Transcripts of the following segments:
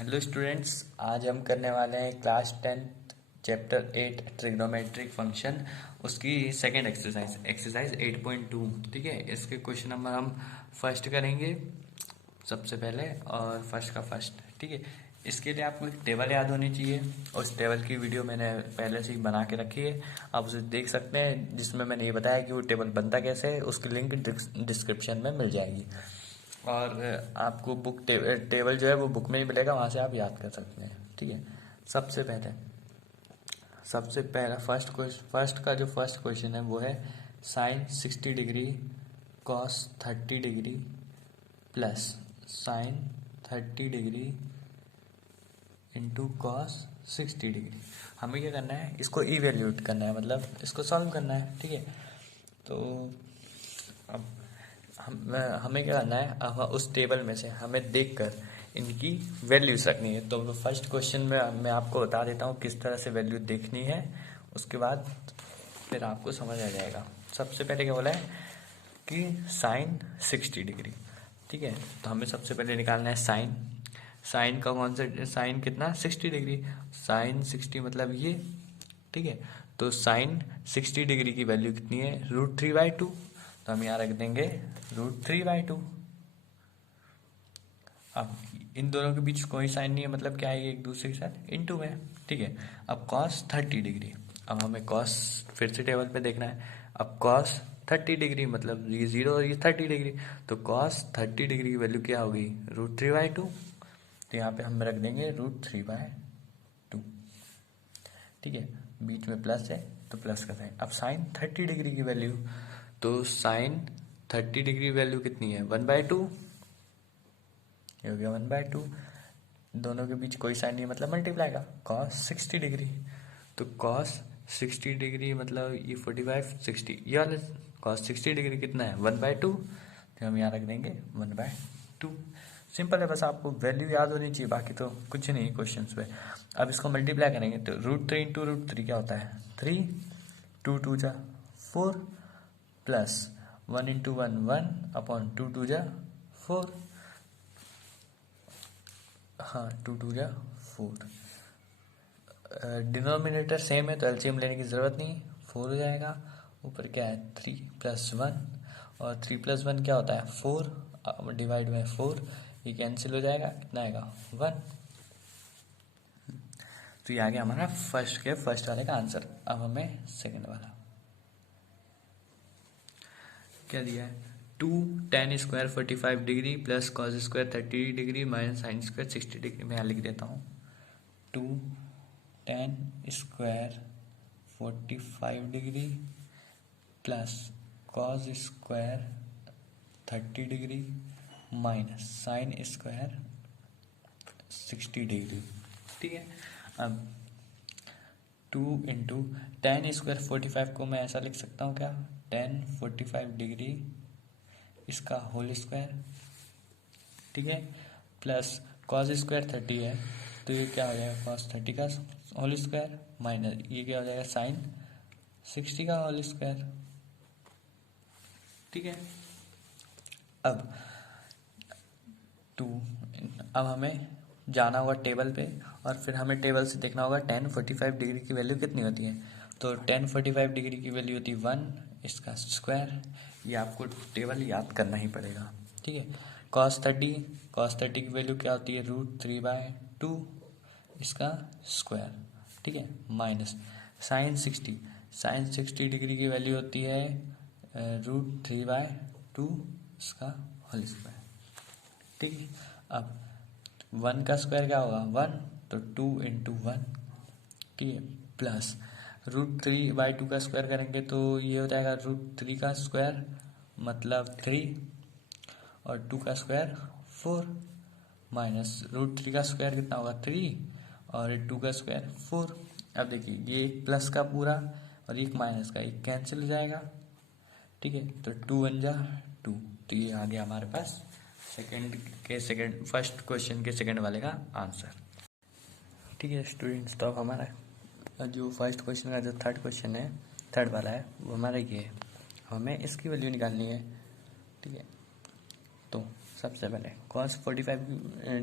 Hello students, आज हम करने वाले हैं क्लास 10 चैप्टर 8 ट्रिग्नोमेट्रिक फंक्शन, उसकी सेकंड एक्सरसाइज 8.2। ठीक है, इसके क्वेश्चन नंबर हम फर्स्ट करेंगे सबसे पहले, और फर्स्ट का फर्स्ट। ठीक है, इसके लिए आपको एक टेबल याद होनी चाहिए, और उस टेबल की वीडियो मैंने पहले से ही बना के रखी है, आप उसे देख सकते हैं, जिसमें मैंने ये बताया कि वो टेबल बनता कैसे है। उसकी लिंक डिस्क्रिप्शन में मिल जाएगी, और आपको टेबल जो है वो बुक में ही मिलेगा, वहाँ से आप याद कर सकते हैं। ठीक है, सबसे पहला फर्स्ट क्वेश्चन है वो है sine 60 degree cos 30 degree plus sine 30 degree into cos 60 degree. हमें क्या करना है, इसको इवेल्यूएट करना है, मतलब इसको सॉल्व करना है। ठीक है, तो अब हमें क्या करना है, अब उस टेबल में से हमें देखकर इनकी वैल्यूज रखनी है। तो फर्स्ट क्वेश्चन में मैं आपको बता देता हूँ किस तरह से वैल्यू देखनी है, उसके बाद फिर आपको समझ आ जाएगा। सबसे पहले क्या बोला है कि साइन 60 डिग्री। ठीक है, तो हमें सबसे पहले निकालना है साइन। साइन का कौन सा साइन कितना, 60 डिग्री। साइन 60 मतलब ये। ठीक है, तो साइन 60 डिग्री की वैल्यू कितनी है, √3/2। तो हम यहाँ रख देंगे √3/2। अब इन दोनों के बीच कोई साइन नहीं है, मतलब क्या है, ये एक दूसरे के साथ इनटू है। ठीक है, अब कॉस 30 डिग्री। अब हमें कॉस फिर से टेबल पे देखना है। अब कॉस 30 डिग्री मतलब ये 0 और ये 30 डिग्री, तो कॉस 30 डिग्री की वैल्यू क्या होगी, √3/2। तो यहाँ पे हम रख देंगे √3/2। ठीक है, बीच में प्लस है तो प्लस का साइन। अब साइन 30 डिग्री की वैल्यू, तो साइन 30 डिग्री वैल्यू कितनी है, 1/2। ये हो गया 1/2। दोनों के बीच कोई साइन नहीं है, मतलब मल्टीप्लाई का। कॉस 60 डिग्री, तो कॉस 60 डिग्री मतलब ये 45 60, ये वाला कॉस 60 डिग्री कितना है, 1/2। तो हम यहाँ रख देंगे 1/2। सिंपल है, बस आपको वैल्यू याद होनी चाहिए, बाकी तो कुछ नहीं क्वेश्चन पे। अब इसको मल्टीप्लाई करेंगे तो √3 इंटू √3 क्या होता है, 3, 2 2 जा 4, प्लस 1 इंटू 1 1 अपॉन 2 2 जा 4। हाँ, 2 2 जा 4। डिनोमिनेटर सेम है तो एलसीएम लेने की ज़रूरत नहीं, 4 हो जाएगा। ऊपर क्या है, 3 + 1, और 3 + 1 क्या होता है, 4। डिवाइड में 4, ये कैंसिल हो जाएगा, कितना आएगा, 1। तो ये आ गया हमारा फर्स्ट वाले का आंसर। अब हमें सेकंड वाला क्या दिया है, 2 tan square 45 degree plus cos square 30 degree minus sine square 60 degree. मैं यहाँ लिख देता हूँ 2 tan square 45 degree plus cos square 30 degree minus sine square 60 degree. ठीक है, अब 2 इंटू टेन स्क्वायर 45 को मैं ऐसा लिख सकता हूँ क्या, tan 45 डिग्री इसका होल स्क्वायर। ठीक है, प्लस कॉस स्क्वायर 30 है, तो ये क्या हो जाएगा, कॉस 30 का होल स्क्वायर माइनस ये क्या हो जाएगा, साइन 60 का होल स्क्वायर। ठीक है, अब टू अब हमें जाना होगा टेबल पे, और फिर हमें टेबल से देखना होगा tan 45 डिग्री की वैल्यू कितनी होती है। तो tan 45 डिग्री की वैल्यू होती है 1, इसका स्क्वायर। ये आपको टेबल याद करना ही पड़ेगा। ठीक है, cos 30 की वैल्यू क्या होती है, √3/2, इसका स्क्वायर। ठीक है, माइनस साइन 60 डिग्री की वैल्यू होती है √3/2, इसका होल स्क्वायर। ठीक है, अब 1 का स्क्वायर क्या होगा, 1, तो 2 इंटू 1। ठीक है, प्लस √3/2 का स्क्वायर करेंगे तो ये हो जाएगा √3 का स्क्वायर मतलब 3, और 2 का स्क्वायर 4, माइनस √3 का स्क्वायर कितना होगा, 3, और 2 का स्क्वायर 4। अब देखिए, ये एक प्लस का पूरा और एक माइनस का, एक कैंसिल हो जाएगा। ठीक है, तो 2 1 जा 2। तो ये आ गया हमारे पास फर्स्ट क्वेश्चन के सेकंड वाले का आंसर। ठीक है स्टूडेंट्स, तो अब हमारा जो फर्स्ट क्वेश्चन का जो थर्ड वाला है वो हमारा ये है, हमें इसकी वैल्यू निकालनी है। ठीक है, तो सबसे पहले कॉस 45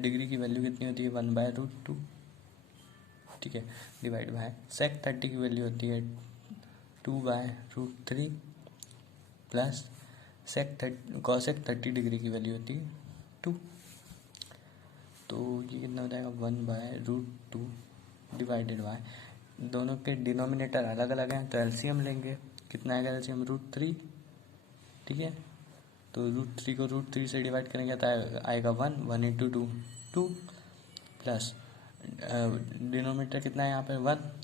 डिग्री की वैल्यू कितनी होती है, 1/√2, ठीक है, डिवाइड बाय सेक 30 की वैल्यू होती है 2/√3 प्लस कॉसेक 30 डिग्री की वैल्यू होती है 2। तो ये कितना हो जाएगा, 1/√2 डिवाइडेड बाय, दोनों के डिनोमिनेटर अलग अलग हैं तो एलसीएम लेंगे। कितना आएगा एलसीएम, √3, ठीक है। तो √3 को √3 से डिवाइड करेंगे तो आएगा 1 इंटू 2 2 प्लस डिनोमिनेटर कितना है यहाँ पे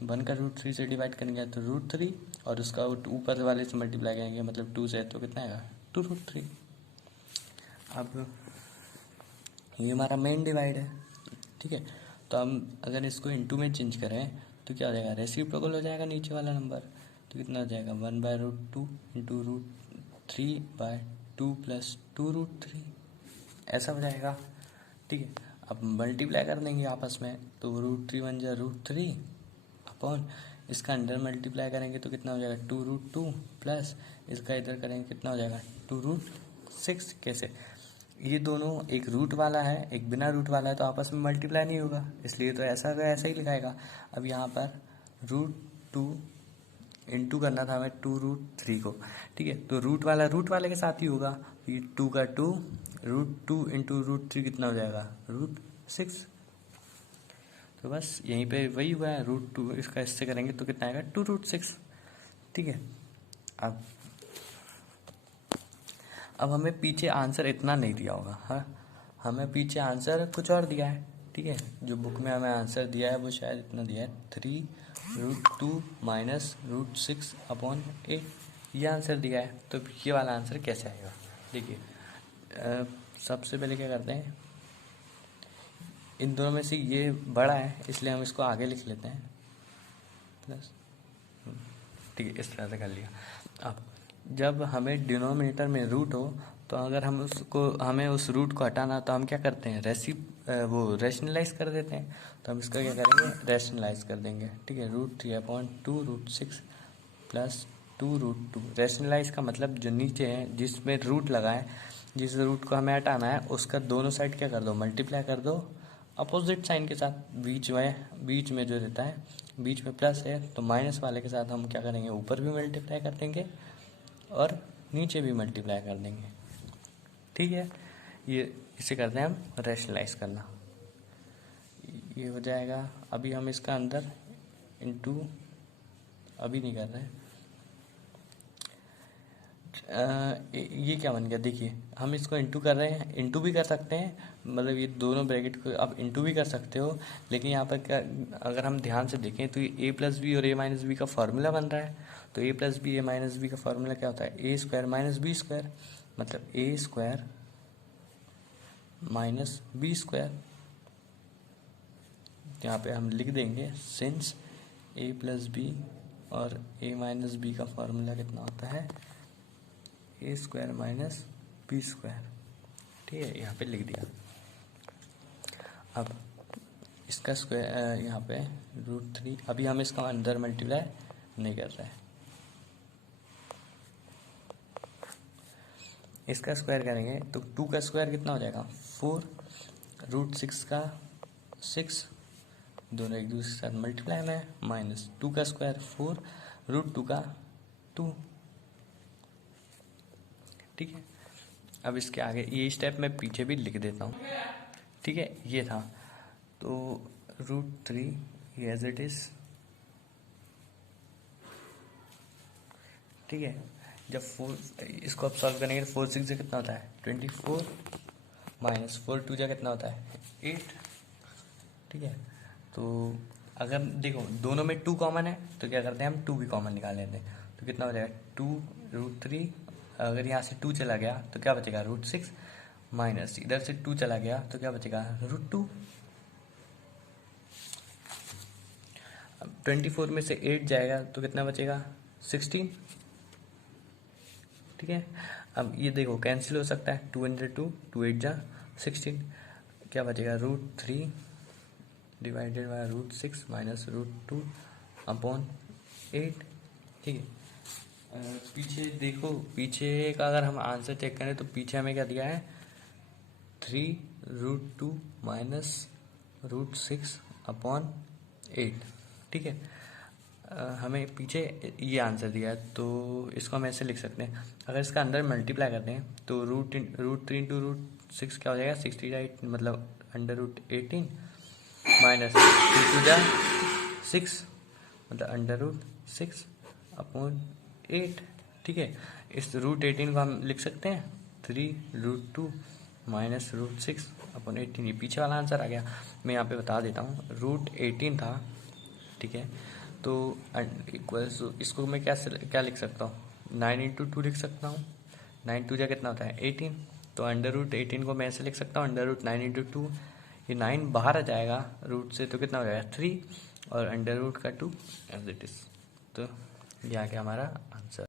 1 का √3 से डिवाइड करेंगे तो √3 और उसका ऊपर वाले से मल्टीप्लाई करेंगे मतलब 2 से, तो कितना आएगा 2√3। अब ये हमारा मेन डिवाइड है, ठीक है। तो हम अगर इसको इनटू में चेंज करें तो क्या हो जाएगा, रेसिप्रोकल हो जाएगा नीचे वाला नंबर। तो कितना हो जाएगा 1/√2 इंटू √3/2 प्लस 2√3, ऐसा हो जाएगा, ठीक है। अब मल्टीप्लाई कर देंगे आपस में तो √3 1 जा √3 अपॉन इसका अंडर मल्टीप्लाई करेंगे तो कितना हो जाएगा 2√2 प्लस इसका इधर करेंगे कितना हो जाएगा 2√6। कैसे, ये दोनों एक रूट वाला है एक बिना रूट वाला है तो आपस में मल्टीप्लाई नहीं होगा, इसलिए तो ऐसा का ऐसा ही लिखाएगा। अब यहाँ पर √2 इंटू करना था हमें 2√3 को, ठीक है। तो रूट वाला रूट वाले के साथ ही होगा, ये 2 का 2 √2 इंटू √3 कितना हो जाएगा √6। तो बस यहीं पे वही हुआ है, √2 इसका इससे करेंगे तो कितना आएगा 2√6, ठीक है। अब हमें पीछे आंसर इतना नहीं दिया होगा, हाँ, हमें पीछे आंसर कुछ और दिया है, ठीक है। जो बुक में हमें आंसर दिया है वो शायद इतना दिया है 3√2 माइनस √6 अपॉन 8, ये आंसर दिया है। तो ये वाला आंसर कैसे आएगा, देखिए सबसे पहले क्या करते हैं, इन दोनों में से ये बड़ा है इसलिए हम इसको आगे लिख लेते हैं प्लस, ठीक है, इस तरह से कर लिया। अब जब हमें डिनोमिनेटर में रूट हो तो अगर हम उसको हमें उस रूट को हटाना तो हम क्या करते हैं, वो रैशनलाइज कर देते हैं। तो हम इसका क्या करेंगे, रैशनलाइज कर देंगे, ठीक है। √3/2 √6 प्लस 2√2, रैशनलाइज का मतलब जो नीचे है जिसमें रूट लगा है, जिस रूट को हमें हटाना है उसका दोनों साइड क्या कर दो, मल्टीप्लाई कर दो अपोजिट साइन के साथ। बीच में जो रहता है, बीच में प्लस है तो माइनस वाले के साथ हम क्या करेंगे, ऊपर भी मल्टीप्लाई कर देंगे और नीचे भी मल्टीप्लाई कर देंगे, ठीक है। ये इसे करते हैं हम रैशनलाइज करना, ये हो जाएगा। अभी हम इसका अंदर इनटू अभी नहीं कर रहे हैं, ये क्या बन गया, देखिए हम इसको इंटू कर रहे हैं, इंटू भी कर सकते हैं, मतलब ये दोनों ब्रैकेट को आप इंटू भी कर सकते हो। लेकिन यहाँ पर क्या, अगर हम ध्यान से देखें तो ये a+b और a-b का फार्मूला बन रहा है। तो a+b a-b का फार्मूला क्या होता है, a² - b², मतलब a² माइनस b²। यहाँ पे हम लिख देंगे सिंस a+b और a-b का फार्मूला कितना होता है, a² - b², ठीक है, यहाँ पे लिख दिया। अब इसका स्क्वायर यहाँ पे √3, अभी हम इसका अंदर मल्टीप्लाई नहीं कर रहे हैं, इसका स्क्वायर करेंगे तो 2 का स्क्वायर कितना हो जाएगा 4, √6 का 6, दोनों एक दूसरे के साथ मल्टीप्लाई में, माइनस 2 का स्क्वायर 4 √2 का 2, ठीक है। अब इसके आगे ये स्टेप मैं पीछे भी लिख देता हूँ, ठीक है। ये था तो √3 एज इट इज, ठीक है। जब 4 इसको अब सॉल्व करेंगे तो 4 6 से कितना होता है 24, माइनस 4 2 जा कितना होता है 8, ठीक है। तो अगर देखो दोनों में 2 कॉमन है तो क्या करते हैं हम 2 भी कॉमन निकाल लेते हैं, तो कितना हो जाएगा 2 √3, अगर यहाँ से 2 चला गया तो क्या बचेगा √6, माइनस इधर से 2 चला गया तो क्या बचेगा √2। 24 में से 8 जाएगा तो कितना बचेगा 16, ठीक है। अब ये देखो कैंसिल हो सकता है, 2 × 2 2 8 जा 16, क्या बचेगा √3 डिवाइडेड बाय √6 माइनस √2 अपॉन 8, ठीक है। पीछे देखो, पीछे का अगर हम आंसर चेक करें तो पीछे हमें क्या दिया है 3√2 माइनस √6/8, ठीक है। हमें पीछे ये आंसर दिया है, तो इसको हम ऐसे लिख सकते हैं। अगर इसका अंदर मल्टीप्लाई करते हैं तो √3 इंटू √6 क्या हो जाएगा, 68, मतलब √18 माइनस 2 × 6 मतलब √6/8, ठीक है। इस √18 को हम लिख सकते हैं 3√2 माइनस √6/18, ये पीछे वाला आंसर आ गया। मैं यहाँ पे बता देता हूँ, √18 था, ठीक है। तो इक्वल्स इसको मैं क्या लिख सकता हूँ, 9 × 2 लिख सकता हूँ। 9 2 कितना होता है 18, तो √18 को मैं ऐसे लिख सकता हूँ √9 × 2। ये 9 बाहर आ जाएगा रूट से, तो कितना हो जाएगा 3, और √2 एज इट इज। तो ये आ गया हमारा आंसर।